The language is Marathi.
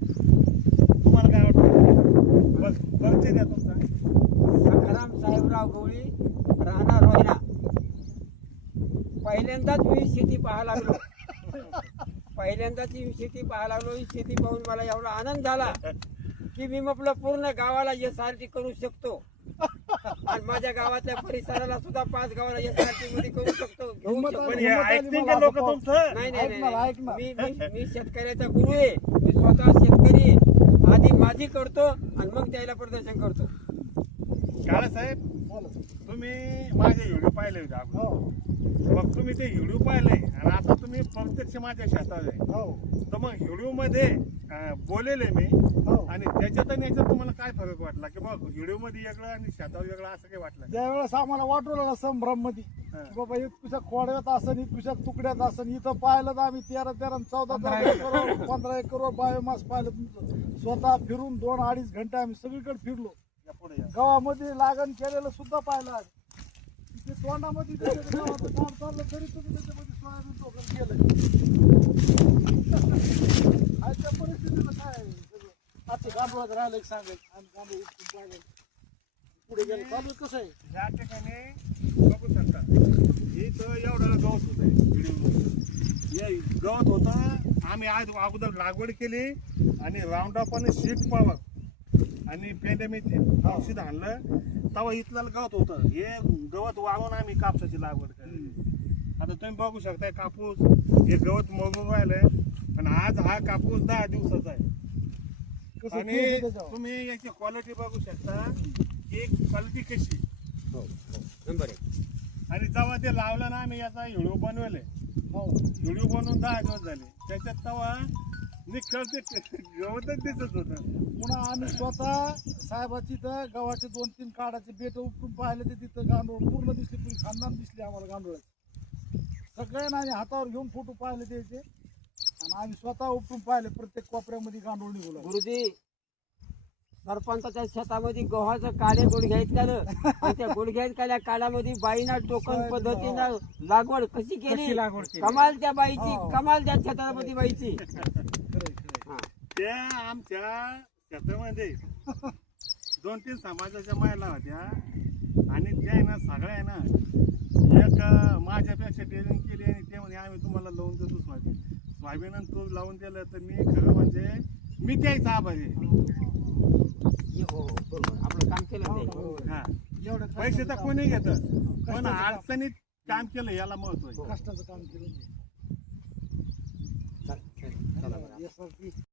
तुम्हाला काय वाटतं? परिचय द्या तुमचा. सखाराम साहेबराव गवळी, राहणार रोहिणा. पहिल्यांदाच मी शेती पाहायला लागलो. पहिल्यांदाच ही शेती पाहायला लागलो. ही शेती पाहून मला एवढा आनंद झाला की मी म्हटलं पूर्ण गावाला SRT करू शकतो आणि माझ्या गावातल्या परिसराला सुद्धा 5 गावाला SRT मध्ये करू शकतो, घेऊ शकतो. पण हे ऐकतील का लोक तुमचं? नाही नाही नाही, मी शेतकऱ्याचा गुरु आहे. मी स्वतः शेतकरी आहे. आधी माझी करतो आणि मग त्याला प्रदर्शन करतो. काळे साहेब, तुम्ही माझे व्हिडिओ पाहिले होते अगोदर. मग तुम्ही ते व्हिडिओ पाहिले आणि आता तुम्ही प्रत्यक्ष माझ्या शेतात आहे. तर मग व्हिडिओ मध्ये बोलेले मी आणि त्याच्यात आणि याच्यात तुम्हाला काय फरक वाटला की बघ व्हिडिओ मध्ये वेगळं आणि शेतावर वेगळं असं काही वाटलं? त्यावेळेस आम्हाला वाटू लागला संभ्रम मध्ये बाबा इतकुशा खोड्यात असन इतकुशा तुकड्यात असन. इथं पाहिलं तर आम्ही 13 14 एकर 15 एकर बायोमास पाहिलं तुमचं. स्वतः फिरून 2-2.5 घंटे आम्ही सगळीकडे फिरलो. गावामध्ये लागण केलेलं सुद्धा पाहिलं आहे. तिथे तोंडामध्ये गावाचं काम चाललं तरी तुम्ही त्याच्यामध्ये सोयाबीन टोकन केलं. आजच्या परिस्थितीला काय आहे सगळं आजचं गांडूळात राहिलं एक सांगायचं. आम्ही गांडूळ इतकं पाहिलं पुढे गेलं चालू कसं आहे. या ठिकाणी बघू शकता इथं एवढं गवत होत आहे. गवत होतं. आम्ही आज अगोदर लागवड केली आणि राऊंड अप आणि शीट पॉवर आणि पेंडेमिक औषध आणलं तेव्हा इथलं गवत होतं. हे गवत वाळून आम्ही कापसाची लागवड केली. आता तुम्ही बघू शकताय कापूस हे गवत मरून राहिलंय. पण आज हा कापूस 10 दिवसाचा आहे. आणि तुम्ही याची क्वालिटी बघू शकता की क्वालिटी कशी नंबर 1. आणि जेव्हा ते लावलं ना आम्ही याचा व्हिडिओ बनवले. व्हिडिओ बनवून 10 दिवस झाले. त्याच्यात तेव्हा निखळते गवतच दिसत होतं. पुन्हा आम्ही स्वतः साहेबाची तर गव्हाचे 2-3 काढाचे बेट उपटून पाहिले ते तिथं गांडूळ पूर्ण दिसली. पुरी खानदान दिसली आम्हाला गांडूळाची. सगळ्यांना आम्ही हातावर घेऊन फोटो पाहिले त्याचे आणि आम्ही स्वतः उपटून पाहिले. प्रत्येक कोपऱ्यामध्ये गांडूळ निघाला. गुरुजी, सरपंचाच्या शेतामध्ये गव्हाचं काळे गुडघ्यात काढलं आणि त्या गुडघ्यात काळामध्ये बाईना टोकन पद्धतीनं लागवड कशी केली. कमाल त्या बाईची, कमाल त्या शेतामध्ये बाईची. त्या आमच्या शेतामध्ये 2-3 समाजाच्या महिला होत्या आणि त्या आहे ना सगळ्या आहे ना एक माझ्यापेक्षा ट्रेनिंग केली आणि ते म्हणजे आम्ही तुम्हाला लावून देतो सोयाबीन आणि तूर लावून दिलं. तर मी खरं म्हणजे मी त्याचा आभारी आहे. आपलं काम केलं. हा, पैसे तर कोणी घेत पण अडचणीत काम केलं याला महत्व आहे. कष्टाचं काम केलं.